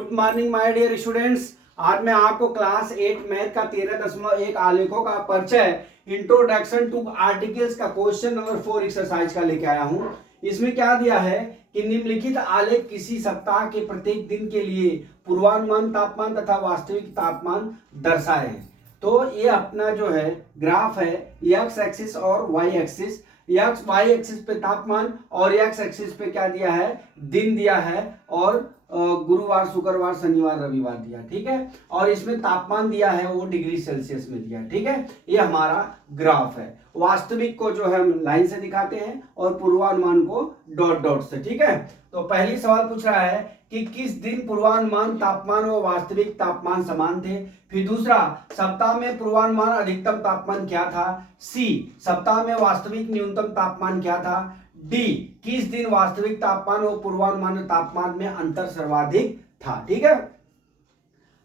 Good morning my dear students. आज मैं आपको क्लास 8 मैथ का 13.1 आलेखों का परिचय इंट्रोडक्शन टू आर्टिकल्स का क्वेश्चन नंबर 4 एक्सरसाइज का लेके आया हूं। इसमें क्या दिया है कि निम्नलिखित आलेख किसी सप्ताह के प्रत्येक दिन के लिए पूर्वानुमान तापमान तथा वास्तविक तापमान दर्शाए। तो ये अपना जो है ग्राफ है, एक्स एक्सिस और Y axis. X Y axis पे तापमान और एक्स एक्सिस पे क्या दिया है, दिन दिया है, और गुरुवार शुक्रवार शनिवार रविवार दिया, ठीक है। और इसमें तापमान दिया है वो डिग्री सेल्सियस में दिया, ठीक है। ये हमारा ग्राफ है। वास्तविक को जो है हम लाइन से दिखाते हैं और पूर्वानुमान को डॉट डॉट से, ठीक है। तो पहली सवाल पूछ रहा है कि किस दिन पूर्वानुमान तापमान व वास्तविक तापमान समान थे। फिर दूसरा, सप्ताह में पूर्वानुमान अधिकतम तापमान क्या था। सी, सप्ताह में वास्तविक न्यूनतम तापमान क्या था। डी, किस दिन वास्तविक तापमान और पूर्वानुमान तापमान में अंतर सर्वाधिक था, ठीक है।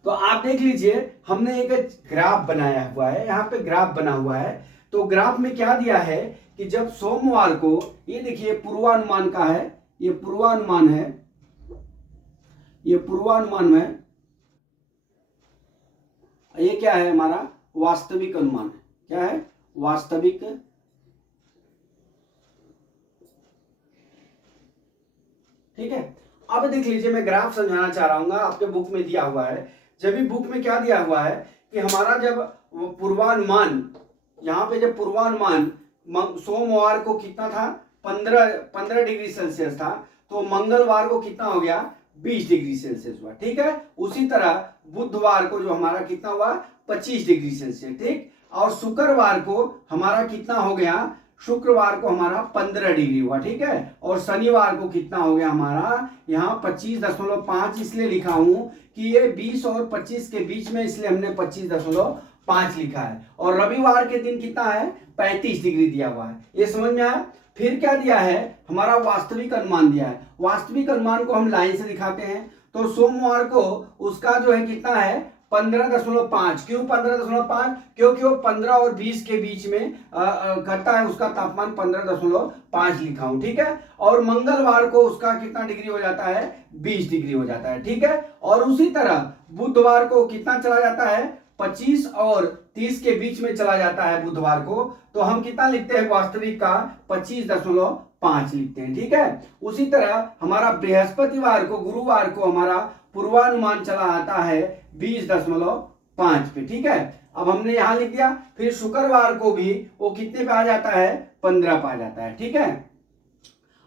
तो आप देख लीजिए, हमने एक ग्राफ बनाया हुआ है, यहाँ पे ग्राफ बना हुआ है। तो ग्राफ में क्या दिया है कि जब सोमवार को, ये देखिए पूर्वानुमान का है, ये पूर्वानुमान है, ये पूर्वानुमान में, ये क्या है हमारा वास्तविक अनुमान है। क्या है? वास्तविक, ठीक है। अब देख लीजिए, मैं ग्राफ समझाना चाह रहा हूँ, आपके बुक में दिया हुआ है। जब भी बुक में क्या दिया हुआ है कि हमारा जब पूर्वानुमान, यहाँ पे जब पूर्वानुमान सोमवार को कितना था, 15 डिग्री सेल्सियस था, तो मंगलवार को कितना हो गया, 20 डिग्री सेल्सियस हुआ, ठीक है। उसी तरह बुधवार को जो हमारा कितना हुआ, 25 डिग्री सेल्सियस, ठीक। और शुक्रवार को हमारा कितना हो गया, शुक्रवार को हमारा 15 डिग्री हुआ, ठीक है। और शनिवार को कितना हो गया हमारा, यहाँ 25.5 इसलिए लिखा हूं कि ये 20 और 25 के बीच में, इसलिए हमने 25.5 लिखा है। और रविवार के दिन कितना है, 35 डिग्री दिया हुआ है। ये समझ में आया। फिर क्या दिया है, हमारा वास्तविक अनुमान दिया है। वास्तविक अनुमान को हम लाइन से दिखाते हैं। तो सोमवार को उसका जो है कितना है, 15.5। क्यों 15.5? क्योंकि वो 15 और 20 के बीच में करता है, उसका तापमान 15.5 लिखा हूं, ठीक है। और मंगलवार को उसका कितना डिग्री हो जाता है, 20 डिग्री हो जाता है, ठीक है। और उसी तरह बुधवार को कितना चला जाता है, 25 और 30 के बीच में चला जाता है बुधवार को। तो हम कितना लिखते हैं वास्तविक का, 25.5 लिखते हैं, ठीक है। उसी तरह हमारा बृहस्पतिवार को, गुरुवार को हमारा पूर्वानुमान चला आता है 20.5 पे, ठीक है। अब हमने यहां लिख दिया। फिर शुक्रवार को भी वो कितने पे आ जाता है, 15 पे आ जाता है, ठीक है।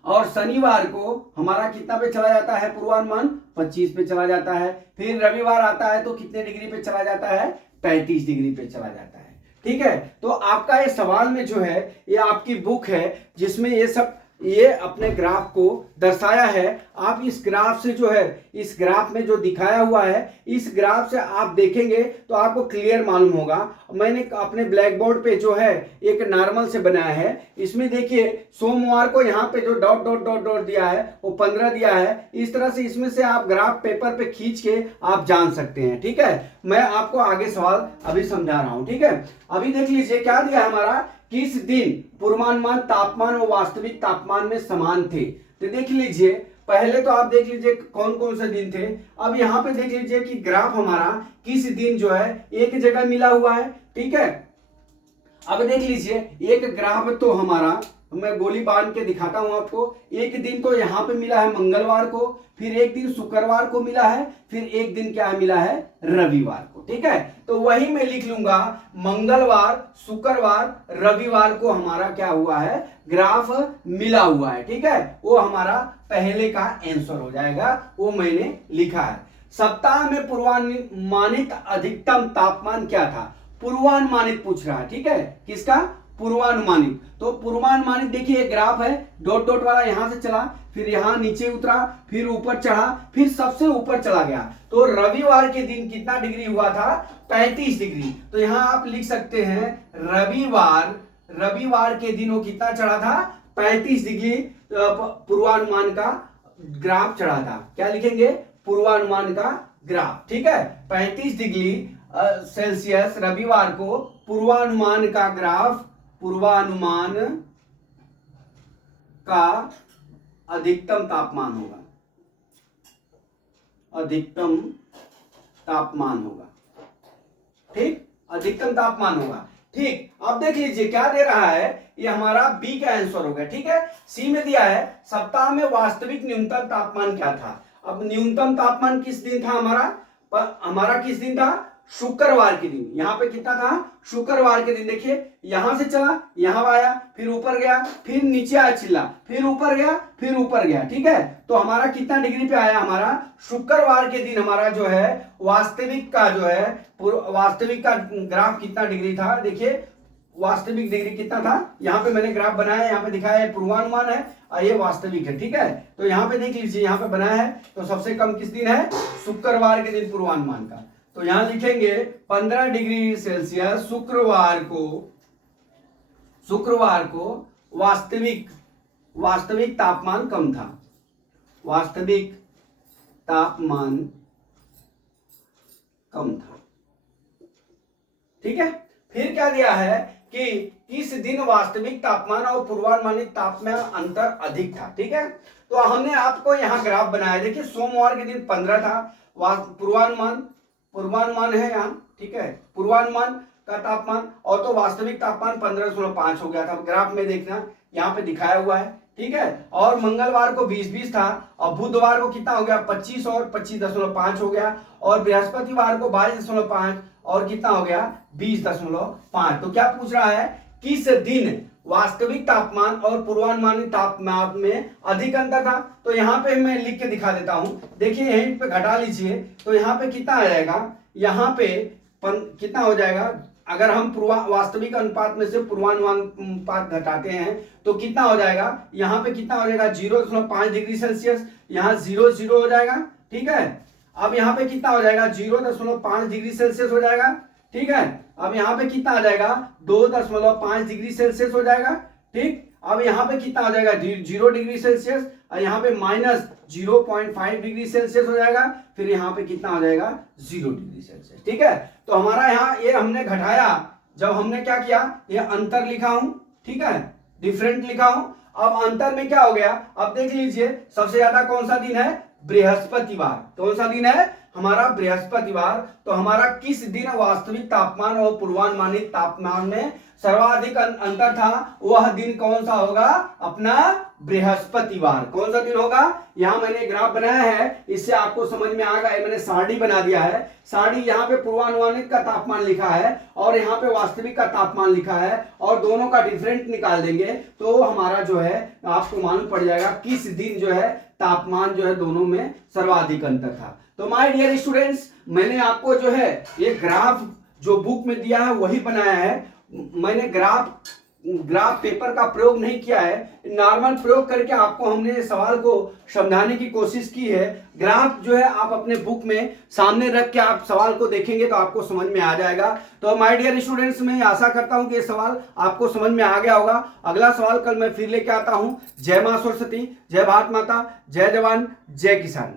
और शनिवार को हमारा कितना पे चला जाता है पूर्वानुमान, 25 पे चला जाता है। फिर रविवार आता है तो कितने डिग्री पे चला जाता है, 35 डिग्री पे चला जाता है, ठीक है। तो आपका ये सवाल में जो है, ये आपकी बुक है जिसमें ये सब, ये अपने ग्राफ को दर्शाया है। आप इस ग्राफ से जो है, इस ग्राफ में जो दिखाया हुआ है, इस ग्राफ से आप देखेंगे तो आपको क्लियर मालूम होगा। मैंने अपने ब्लैक बोर्ड पे जो है एक नॉर्मल से बनाया है। इसमें देखिए, सोमवार को यहाँ पे जो डॉट डॉट डॉट डॉट दिया है वो 15 दिया है। इस तरह से इसमें से आप ग्राफ पेपर पे खींच के आप जान सकते हैं, ठीक है। मैं आपको आगे सवाल अभी समझा रहा हूं, ठीक है। अभी देख लीजिए क्या दिया है हमारा, किस दिन पूर्वानुमान तापमान और वास्तविक तापमान में समान थे। तो देख लीजिए, पहले तो आप देख लीजिए कौन कौन से दिन थे। अब यहां पे देख लीजिए कि ग्राफ हमारा किस दिन जो है एक जगह मिला हुआ है, ठीक है। अब देख लीजिए, एक ग्राफ तो हमारा, मैं गोली बांध के दिखाता हूं आपको। एक दिन तो यहां पे मिला है मंगलवार को, फिर एक दिन शुक्रवार को मिला है, फिर एक दिन क्या मिला है, रविवार को, ठीक है। तो वही मैं लिख लूंगा, मंगलवार शुक्रवार रविवार को हमारा क्या हुआ है, ग्राफ मिला हुआ है, ठीक है। वो हमारा पहले का आंसर हो जाएगा, वो मैंने लिखा है। सप्ताह में पूर्वानुमानित अधिकतम तापमान क्या था, पूर्वानुमानित पूछ रहा है, ठीक है। किसका, पूर्वानुमानित। तो पूर्वानुमानित देखिए, ग्राफ है, डॉट डॉट वाला यहां से चला, फिर यहां नीचे उतरा, फिर ऊपर चढ़ा, फिर सबसे ऊपर चला गया। तो रविवार के दिन कितना डिग्री हुआ था, 35 डिग्री। तो यहां आप लिख सकते हैं रविवार के दिन वो कितना चढ़ा था, 35 डिग्री पूर्वानुमान का ग्राफ चढ़ा था। क्या लिखेंगे, पूर्वानुमान का ग्राफ, ठीक है। 35 डिग्री सेल्सियस रविवार को पूर्वानुमान का ग्राफ, पूर्वानुमान का अधिकतम तापमान होगा। अधिकतम तापमान होगा। ठीक, अधिकतम तापमान होगा। ठीक, अब देख लीजिए क्या दे रहा है, ये हमारा बी का आंसर हो गया। ठीक है, सी में दिया है सप्ताह में वास्तविक न्यूनतम तापमान क्या था। अब न्यूनतम तापमान किस दिन था हमारा किस दिन था, शुक्रवार के दिन। यहाँ पे कितना था, शुक्रवार के दिन। देखिए यहां से चला, यहां आया, फिर ऊपर गया, फिर नीचे आया चिल्ला, फिर ऊपर गया, फिर ऊपर गया। ठीक है, तो हमारा कितना डिग्री पे आया, हमारा शुक्रवार के दिन हमारा जो है वास्तविक का जो है वास्तविक का ग्राफ कितना डिग्री था। देखिए वास्तविक डिग्री कितना था, यहाँ पे मैंने ग्राफ बनाया है, यहाँ पे दिखाया है पूर्वानुमान है और ये वास्तविक है। ठीक है, तो यहाँ पे देख लीजिए, यहाँ पे बनाया है तो सबसे कम किस दिन है, शुक्रवार के दिन पूर्वानुमान का। तो यहां लिखेंगे 15 डिग्री सेल्सियस शुक्रवार को वास्तविक तापमान कम था, वास्तविक तापमान कम था। ठीक है, फिर क्या दिया है कि किस दिन वास्तविक तापमान और पूर्वानुमानित तापमान अंतर अधिक था। ठीक है, तो हमने आपको यहाँ ग्राफ बनाया। देखिए सोमवार के दिन 15 था पूर्वानुमान है यहाँ। ठीक है, पूर्वानुमान का तापमान और तो वास्तविक तापमान 15.5 हो गया था। ग्राफ में देखना यहाँ पे दिखाया हुआ है। ठीक है, और मंगलवार को 20 था और बुधवार को कितना हो गया, 25 और 25.5 हो गया, और बृहस्पतिवार को 22.5 और कितना हो गया, 20.5। तो क्या पूछ रहा है, किस दिन वास्तविक तापमान और पूर्वानुमानित तापमान में अधिक अंतर था। तो यहाँ पे मैं लिख के दिखा देता हूं। देखिए यहीं पे घटा लीजिए तो यहाँ पे कितना आ जाएगा, यहाँ पे कितना हो जाएगा, अगर हम वास्तविक अनुपात में से पूर्वानुमान अनुपात घटाते हैं तो कितना हो जाएगा, यहाँ पे कितना हो जाएगा 0.5 डिग्री सेल्सियस, यहाँ 0 हो जाएगा। ठीक है, अब यहाँ पे कितना हो जाएगा 0.5 डिग्री सेल्सियस हो जाएगा। ठीक है, अब यहाँ पे कितना आ जाएगा 2.5 डिग्री सेल्सियस हो जाएगा। ठीक, अब यहाँ पे कितना आ जाएगा 0 डिग्री सेल्सियस और यहाँ पे -0.5 डिग्री सेल्सियस हो जाएगा। फिर यहाँ पे कितना आ जाएगा 0 डिग्री सेल्सियस। ठीक है, तो हमारा यहाँ ये हमने घटाया, जब हमने क्या किया, ये अंतर लिखा हूं। ठीक है, डिफरेंट लिखा हूं। अब अंतर में क्या हो गया, अब देख लीजिए सबसे ज्यादा कौन सा दिन है, बृहस्पतिवार। कौन सा दिन है हमारा, बृहस्पतिवार। तो हमारा किस दिन वास्तविक तापमान और पूर्वानुमानित तापमान में सर्वाधिक अंतर था, वह दिन कौन सा होगा, अपना बृहस्पतिवार। कौन सा दिन होगा, यहां मैंने ग्राफ बनाया है, इससे आपको समझ में आ गया। मैंने सारणी बना दिया है, सारणी यहाँ पे पूर्वानुमानित का तापमान लिखा है और यहाँ पे वास्तविक का तापमान लिखा है, और दोनों का डिफरेंट निकाल देंगे तो हमारा जो है आपको मालूम पड़ जाएगा किस दिन जो है तापमान जो है दोनों में सर्वाधिक अंतर था। तो माय डियर स्टूडेंट्स, मैंने आपको जो है ये ग्राफ जो बुक में दिया है वही बनाया है। मैंने ग्राफ पेपर का प्रयोग नहीं किया है, नॉर्मल प्रयोग करके आपको हमने सवाल को समझाने की कोशिश की है। ग्राफ जो है आप अपने बुक में सामने रख के आप सवाल को देखेंगे तो आपको समझ में आ जाएगा। तो माय डियर स्टूडेंट्स, मैं आशा करता हूं कि ये सवाल आपको समझ में आ गया होगा। अगला सवाल कल मैं फिर लेके आता हूं। जय मां सरस्वती, जय भारत माता, जय जवान, जय किसान।